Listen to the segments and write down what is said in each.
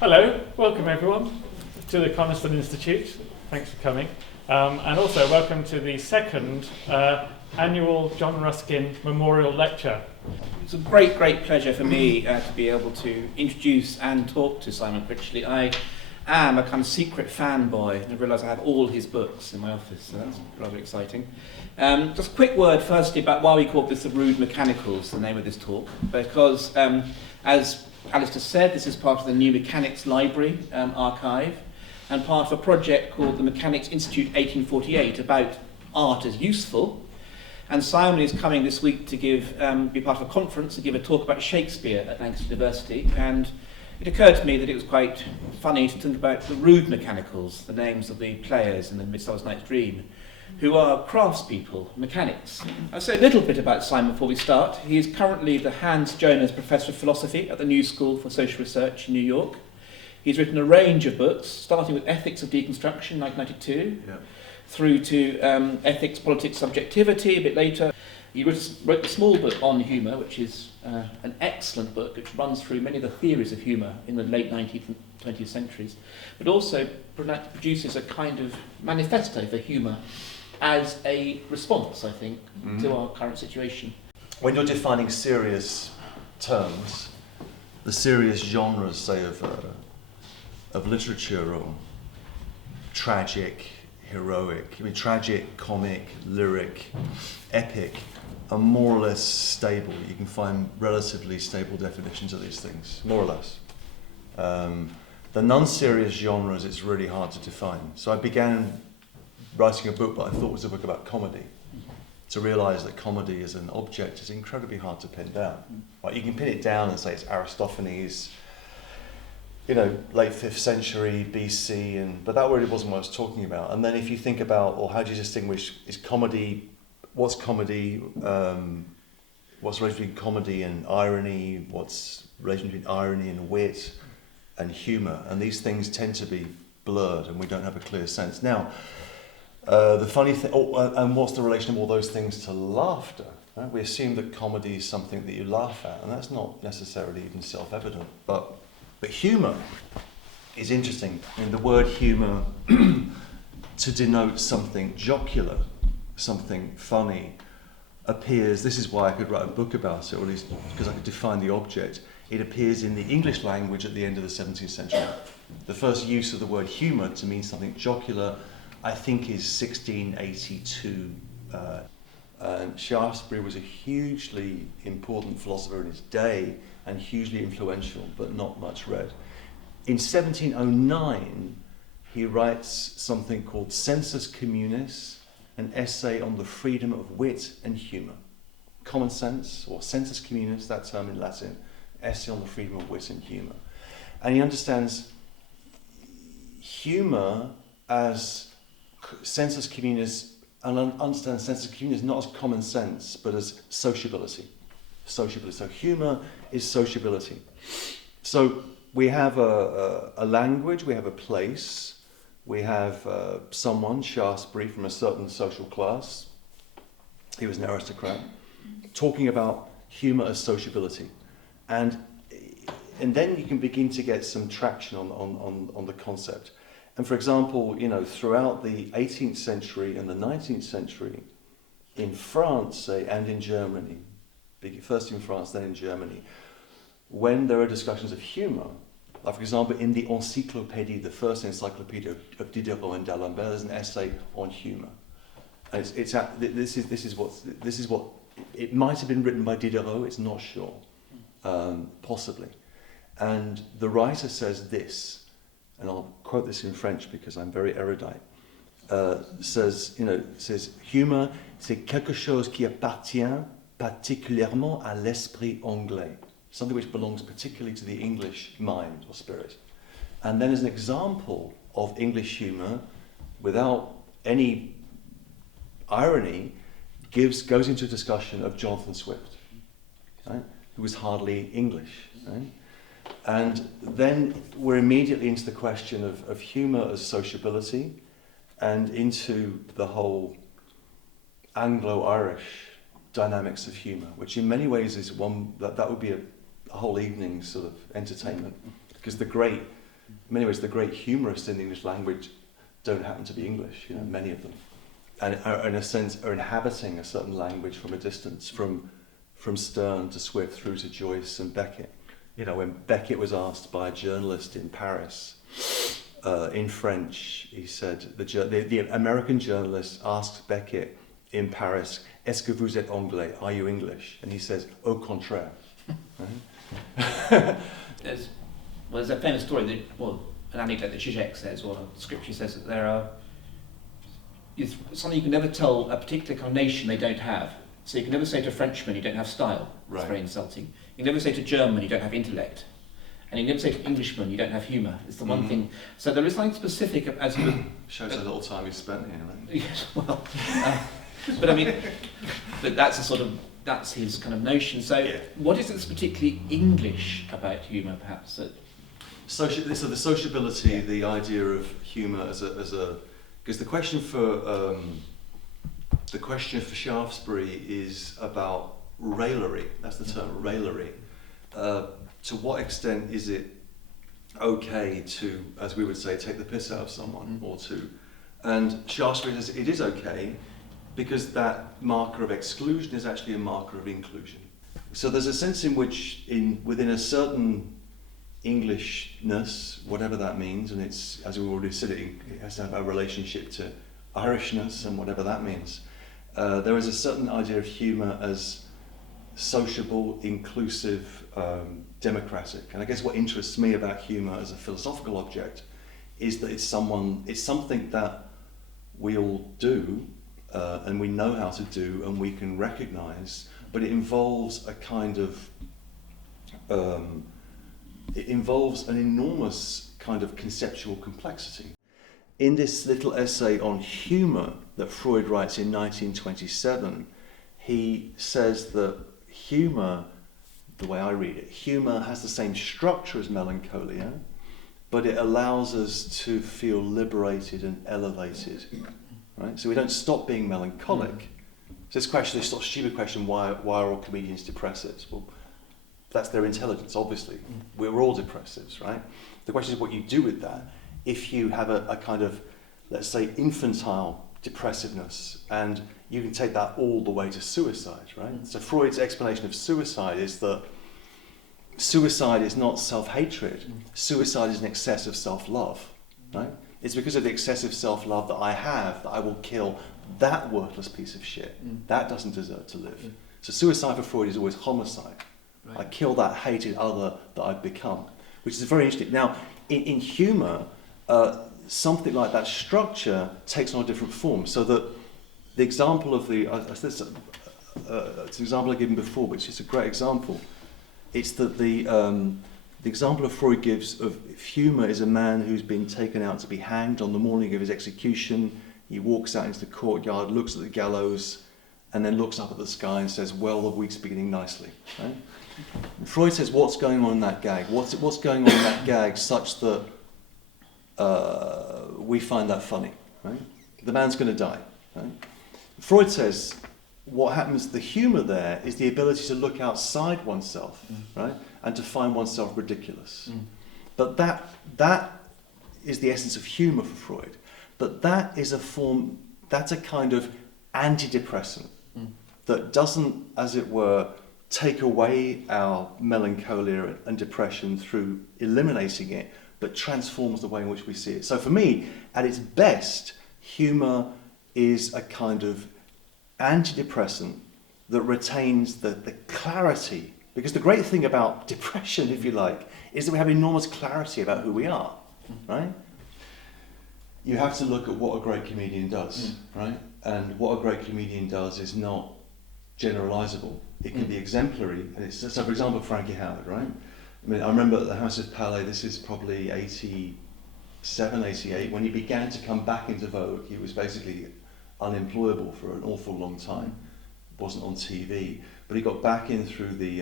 Hello, welcome everyone to the Coniston Institute. Thanks for coming. And also welcome to the second annual John Ruskin Memorial Lecture. It's a great pleasure for me to be able to introduce and talk to Simon Critchley. I am a kind of secret fanboy, and I realise I have all his books in my office, so that's rather exciting. Just a quick word firstly about why we call this the Rude Mechanicals, the name of this talk, because as Alistair said, this is part of the New Mechanics Library archive and part of a project called the Mechanics Institute 1848 about art as useful. And Simon is coming this week to be part of a conference and give a talk about Shakespeare at Lancaster University. And it occurred to me that it was quite funny to think about the Rude Mechanicals, the names of the players in the Midsummer Night's Dream, who are craftspeople, mechanics. I'll say a little bit about Simon before we start. He is currently the Hans Jonas Professor of Philosophy at the New School for Social Research in New York. He's written a range of books, starting with Ethics of Deconstruction, 1992, through to Ethics, Politics, Subjectivity, a bit later. He wrote a small book on humour, which is an excellent book, which runs through many of the theories of humour in the late 19th and 20th centuries, but also produces a kind of manifesto for humour as a response, I think, to our current situation. When you're defining serious terms, the serious genres, say, of literature, or tragic, heroic, tragic, comic, lyric, epic, are more or less stable. You can find relatively stable definitions of these things, more or less. The non-serious genres, it's really hard to define. So I began writing a book that I thought was a book about comedy, to realise that comedy as an object is incredibly hard to pin down. Like, you can pin it down and say it's Aristophanes, late 5th century BC, but that really wasn't what I was talking about. And then if you think about, or how do you distinguish, what's comedy, what's the relation between comedy and irony, what's the relation between irony and wit and humour, and these things tend to be blurred and we don't have a clear sense. Now, the funny thing, and what's the relation of all those things to laughter? Right? We assume that comedy is something that you laugh at, and that's not necessarily even self-evident. But humour is interesting. The word humour, to denote something jocular, something funny, appears, this is why I could write a book about it, or at least because I could define the object. It appears in the English language at the end of the 17th century. The first use of the word humour to mean something jocular, I think, is 1682. Shaftesbury was a hugely important philosopher in his day and hugely influential, but not much read. In 1709, he writes something called Sensus Communis, an essay on the freedom of wit and humour. Common sense, or sensus communis, that term in Latin, essay on the freedom of wit and humour. And he understands humour as sensus communis, and understands sensus communis not as common sense, but as sociability. So humour is sociability. So we have a language, we have a place, we have someone, Shaftesbury, from a certain social class, he was an aristocrat, talking about humour as sociability. And then you can begin to get some traction on the concept. And for example, throughout the 18th century and the 19th century, in France, say, and in Germany, first in France, then in Germany, when there are discussions of humour, like for example in the Encyclopédie, the first encyclopedia of Diderot and d'Alembert, there's an essay on humour. And this is what it might have been written by Diderot. It's not sure, possibly. And the writer says this, and I'll quote this in French because I'm very erudite. Says humour, c'est quelque chose qui appartient particulièrement à l'esprit anglais, something which belongs particularly to the English mind or spirit. And then as an example of English humour, without any irony, goes into a discussion of Jonathan Swift, right, who was hardly English. Right? And then we're immediately into the question of humour as sociability and into the whole Anglo-Irish dynamics of humour, which in many ways is one that would be a whole evening sort of entertainment, because the great In many ways, the great humorists in the English language don't happen to be English, many of them. And are, in a sense, are inhabiting a certain language from a distance, from Sterne to Swift through to Joyce and Beckett. When Beckett was asked by a journalist in Paris, in French, he said, the American journalist asked Beckett in Paris, "Est-ce que vous êtes anglais? Are you English?" And he says, "Au contraire." There's a famous story, an anecdote that Zizek says, or scripture says, that there are something you can never tell a particular kind of nation they don't have. So you can never say to a Frenchman, you don't have style. It's very insulting. You can never say to German, you don't have intellect. And you can never say to Englishman, you don't have humour. It's the one thing. So there is something specific as you... Shows how little time you spent here, right? Yes, well... but I mean, but that's his kind of notion. So what is it that's particularly English about humour, perhaps? So the sociability, the idea of humour as a... Because the question for Shaftesbury is about raillery. That's the term, raillery. To what extent is it okay to, as we would say, take the piss out of someone, or to... And Shaftesbury says it is okay because that marker of exclusion is actually a marker of inclusion. So there's a sense in which within a certain Englishness, whatever that means, and it's, as we already said, it has to have a relationship to Irishness and whatever that means. There is a certain idea of humour as sociable, inclusive, democratic. And I guess what interests me about humour as a philosophical object is that it's something that we all do, and we know how to do, and we can recognise, but it involves a kind of it involves an enormous kind of conceptual complexity. In this little essay on humour that Freud writes in 1927, he says that humour, the way I read it, humour has the same structure as melancholia, but it allows us to feel liberated and elevated. Right? So we don't stop being melancholic. So this sort of stupid question, why are all comedians depressives? Well, that's their intelligence, obviously. We're all depressives, right? The question is what you do with that. If you have a kind of, let's say, infantile depressiveness, and you can take that all the way to suicide, right? So Freud's explanation of suicide is that suicide is not self-hatred. Suicide is an excess of self-love, right? It's because of the excessive self-love that I have that I will kill that worthless piece of shit. That doesn't deserve to live. So suicide for Freud is always homicide. Right. I kill that hated other that I've become, which is very interesting. Now, in humour, something like that structure takes on a different form. So that the example of it's an example I've given before, but it's just a great example. It's that the example of Freud gives of humour is a man who's been taken out to be hanged on the morning of his execution. He walks out into the courtyard, looks at the gallows, and then looks up at the sky and says, "Well, the week's beginning nicely." Right? And Freud says, what's going on in that gag? What's going on in that gag such that we find that funny? Right? The man's going to die. Right? Freud says, what happens, the humour there is the ability to look outside oneself, right, and to find oneself ridiculous. But that is the essence of humour for Freud. But that is that's a kind of antidepressant that doesn't, as it were, take away our melancholia and depression through eliminating it, but transforms the way in which we see it. So for me, at its best, humour is a kind of antidepressant that retains the clarity. Because the great thing about depression, if you like, is that we have enormous clarity about who we are, right? You have to look at what a great comedian does, right? And what a great comedian does is not generalisable. It can be exemplary. And so, for example, Frankie Howerd, right? I mean, I remember at the House of Palais, this is probably 87, 88, when he began to come back into vogue. He was basically unemployable for an awful long time. Wasn't on TV, but he got back in through the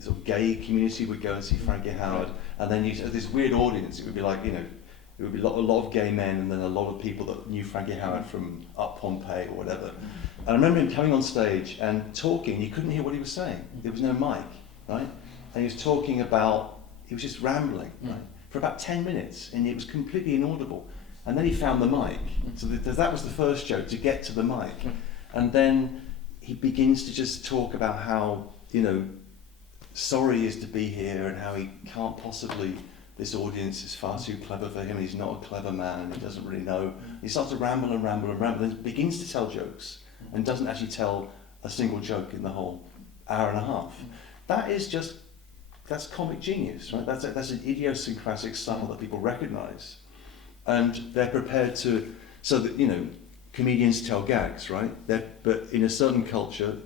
sort of gay community. Would go and see Frankie Howerd, and then you had this weird audience. It would be like, it would be a lot of gay men, and then a lot of people that knew Frankie Howerd from Up Pompeii or whatever. And I remember him coming on stage and talking. You couldn't hear what he was saying. There was no mic, right? And he was talking about. He was just rambling, right? for about 10 minutes, and it was completely inaudible. And then he found the mic. So that was the first joke, to get to the mic. And then he begins to just talk about how, sorry he is to be here, and how he can't possibly, this audience is far too clever for him, he's not a clever man, he doesn't really know. He starts to ramble and ramble and ramble, and begins to tell jokes, and doesn't actually tell a single joke in the whole hour and a half. That's comic genius, right? That's an idiosyncratic style that people recognise. And they're prepared to, so that, comedians tell gags, right? But in a certain culture,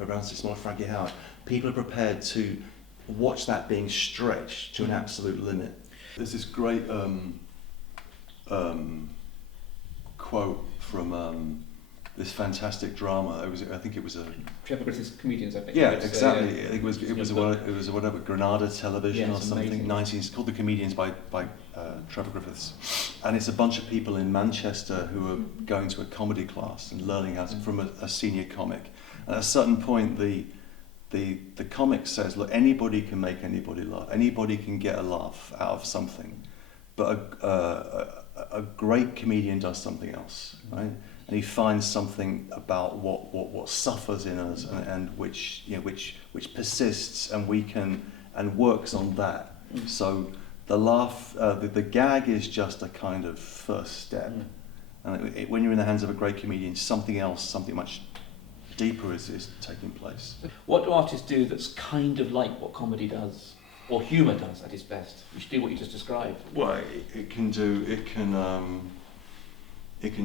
around Six Frankie Howard, people are prepared to watch that being stretched to an absolute limit. There's this great quote from this fantastic drama. I think it was a Trevor Griffith's Comedians, I think. Yeah, exactly. I think it was whatever Granada Television or something. It's called The Comedians by Trevor Griffiths, and it's a bunch of people in Manchester who are going to a comedy class and learning how to, from a senior comic. And at a certain point, the comic says, look, anybody can make anybody laugh. Anybody can get a laugh out of something, but a great comedian does something else, right? And he finds something about what suffers in us and which persists, and works on that. So the laugh, the gag is just a kind of first step. And when you're in the hands of a great comedian, something else, something much deeper is taking place. What do artists do that's kind of like what comedy does, or humour does at its best? You should do what you just described. Well, it can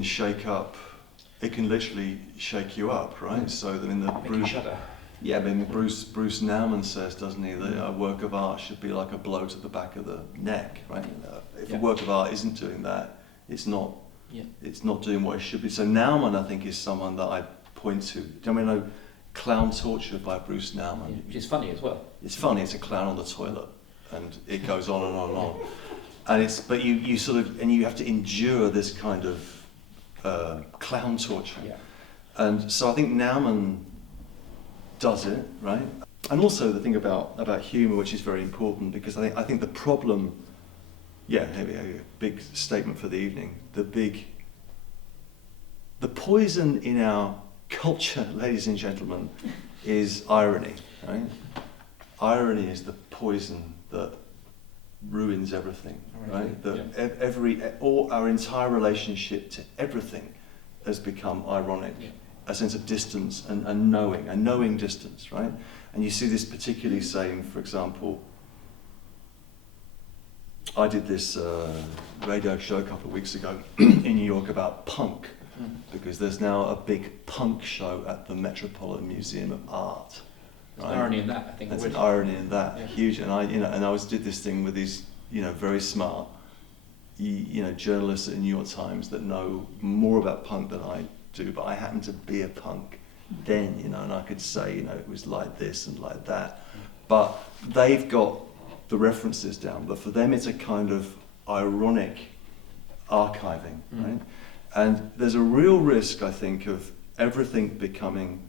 shake up. It can literally shake you up, right? So that in the Shudder. Yeah, I mean Bruce Nauman says, doesn't he, that a work of art should be like a blow to the back of the neck, right? If a work of art isn't doing that, it's not doing what it should be. So Nauman, I think, is someone that I point to. Do you know Clown Torture by Bruce Nauman? Yeah, which is funny as well. It's funny. It's a clown on the toilet, and it goes on and on and on. And but you sort of, and you have to endure this kind of clown torture. Yeah. And so I think Nauman does it, right? And also the thing about humour, which is very important, because I think the problem, here we go, a big statement for the evening, the poison in our culture, ladies and gentlemen, is irony, right? Irony is the poison that ruins everything, right? All our entire relationship to everything has become ironic. Yeah. A sense of distance and knowing distance, right? And you see this particularly saying, for example, I did this radio show a couple of weeks ago in New York about punk, because there's now a big punk show at the Metropolitan Museum of Art. Right? There's an irony in that, I think. There's an irony in that, huge. And I did this thing with these, very smart, journalists at the New York Times that know more about punk than I do, but I happen to be a punk then, and I could say, it was like this and like that. But they've got the references down, but for them it's a kind of ironic archiving, right? And there's a real risk, I think, of everything becoming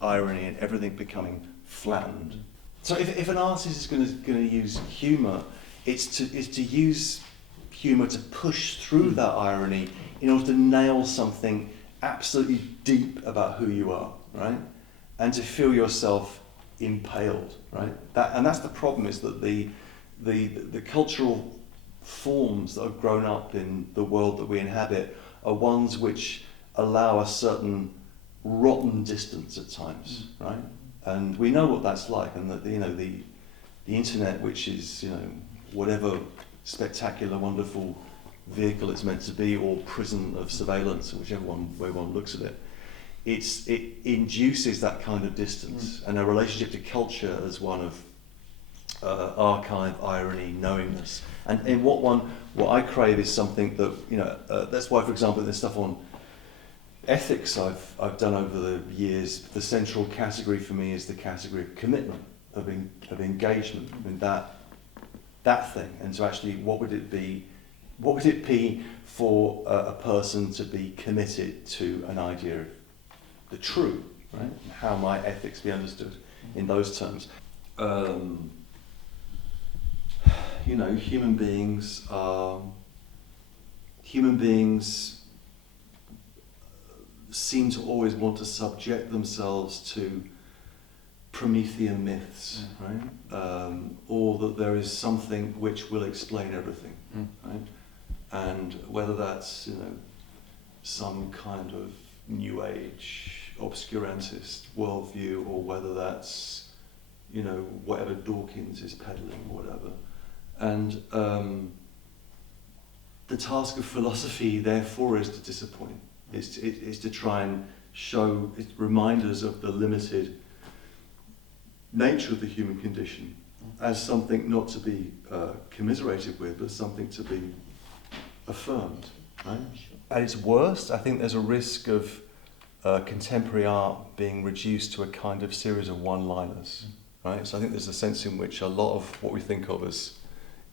irony and everything becoming flattened. So if an artist is going to use humour, it's to use humour to push through that irony in order to nail something absolutely deep about who you are, right? And to feel yourself impaled, right? That's the problem, is that the cultural forms that have grown up in the world that we inhabit are ones which allow a certain rotten distance at times, right? And we know what that's like, and that the internet, which is whatever spectacular, wonderful vehicle it's meant to be, or prison of surveillance, whichever way one looks at it, it induces that kind of distance and a relationship to culture as one of archive, irony, knowingness. And what I crave is something that that's why, for example, there's stuff on ethics I've done over the years. The central category for me is the category of commitment, of engagement. I mean, that thing, and so actually, what would it be for a person to be committed to an idea of the true, right? How might ethics be understood in those terms? human beings seem to always want to subject themselves to Promethean myths, right? Or that there is something which will explain everything, right? And whether that's, some kind of New Age obscurantist worldview, or whether that's, whatever Dawkins is peddling or whatever. And the task of philosophy, therefore, is to disappoint. Is to try and remind us of the limited nature of the human condition as something not to be commiserated with, but something to be affirmed. Right? At its worst, I think there's a risk of contemporary art being reduced to a kind of series of one-liners. Right? So I think there's a sense in which a lot of what we think of as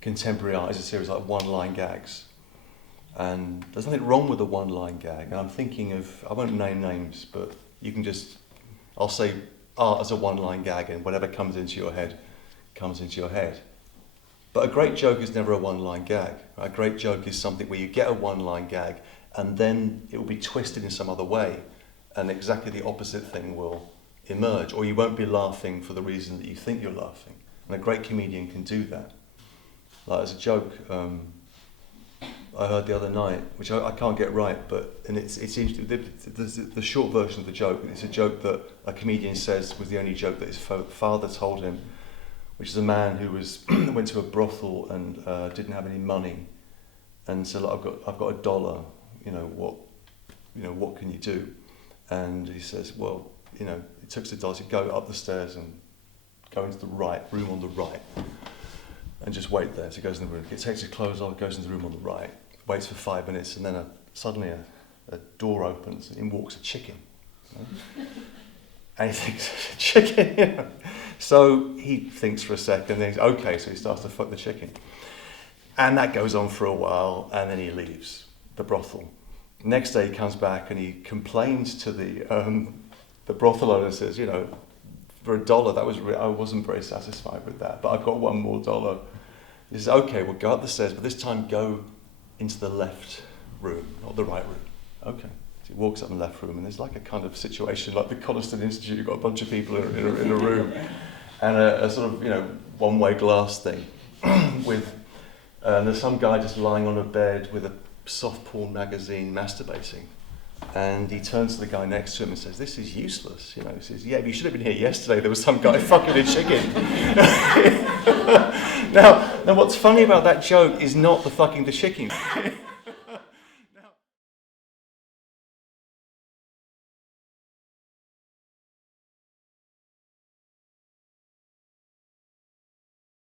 contemporary art is a series of like one-line gags. And there's nothing wrong with a one-line gag. And I'm thinking of, I won't name names, but you can I'll say art as a one-line gag, and whatever comes into your head, comes into your head. But a great joke is never a one-line gag. A great joke is something where you get a one-line gag, and then it will be twisted in some other way, and exactly the opposite thing will emerge, or you won't be laughing for the reason that you think you're laughing. And a great comedian can do that. Like as a joke, I heard the other night, which I can't get right, and it's interesting. The short version of the joke. It's a joke that a comedian says was the only joke that his father told him, which is a man who went to a brothel and didn't have any money, and said, "Look, I've got $1. What can you do?" And he says, "Well, he took the $1, he'd go up the stairs and go into the room on the right, and just wait there." So he goes in the room, takes his clothes off, goes into the room on the right, waits for 5 minutes, and then suddenly a door opens and in walks a chicken. And he thinks, chicken? So he thinks for a second, and then he's okay, so he starts to fuck the chicken. And that goes on for a while, and then he leaves the brothel. Next day he comes back and he complains to the brothel owner, says, for $1, I wasn't very satisfied with that, but I've got $1 more. He says, okay, we'll go up the stairs, but this time go into the left room, not the right room. Okay. So he walks up in the left room, and there's like a kind of situation like the Coniston Institute. You've got a bunch of people in a room, and a sort of, one-way glass thing with, and there's some guy just lying on a bed with a soft porn magazine masturbating. And he turns to the guy next to him and says, "This is useless." He says, "Yeah, but you should have been here yesterday. There was some guy fucking a chicken." Now, what's funny about that joke is not the fucking the chicken.